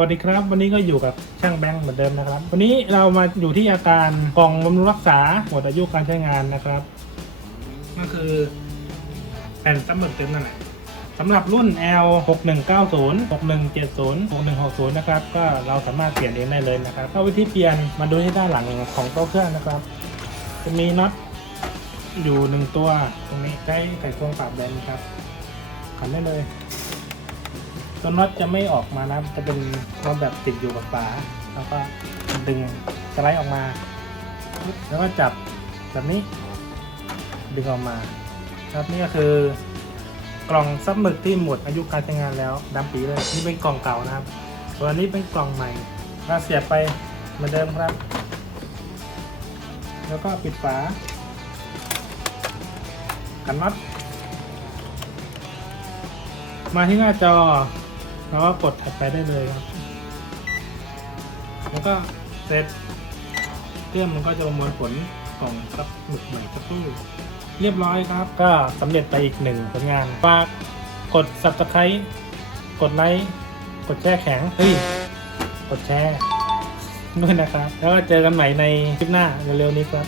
วัสดีครับ วันนี้ก็อยู่กับช่างแบงค์เหมือนเดิมนะครับ วันนี้เรามาอยู่ที่อาการกล่องบำรุงรักษาหมดอายุการใช้งานนะครับ ก็คือแผ่นซับหมึกเต็มนั่นแหละสำหรับรุ่น L 6190 6170 6160 นะครับ ก็เราสามารถเปลี่ยนเองได้เลยนะครับก็วิธีเปลี่ยนมาดูที่ด้านหลังของโต๊ะเครื่องนะครับ จะมีน็อตอยู่หนึ่งตัวตรงนี้ใช้ไขควงปรับแบนครับขันได้เลย ตัวน็อตจะไม่ออกมานะจะเป็นน็อตแบบติดอยู่กับฝาแล้วก็ดึงสไลด์ออกมา แล้วก็จับแบบนี้ ดึงออกมา ครับนี่ก็คือกล่องซับหมึกที่หมดอายุการใช้งานแล้วดำปีเลยนี่เป็นกล่องเก่านะครับ ส่วนนนี้เป็นกล่องใหม่เราเสียบไปเหมือนเดิมครับ แล้วก็ปิดฝากันน็อตมาที่หน้าจอ แล้วก็กดถัดไปได้เลยครับ แล้วก็เสร็จเครื่องมันก็จะประมวลผลกล่องซับหมึกใหม่สักครู่เรียบร้อยครับ ก็สำเร็จไปอีกหนึ่งผลงานฝากกด subscribe กดไลค์กดแชร์แข็ง เฮ้ย กดแชร์ด้วยนะครับ แล้วก็เจอกันใหม่ในคลิปหน้าเร็วๆนี้ครับ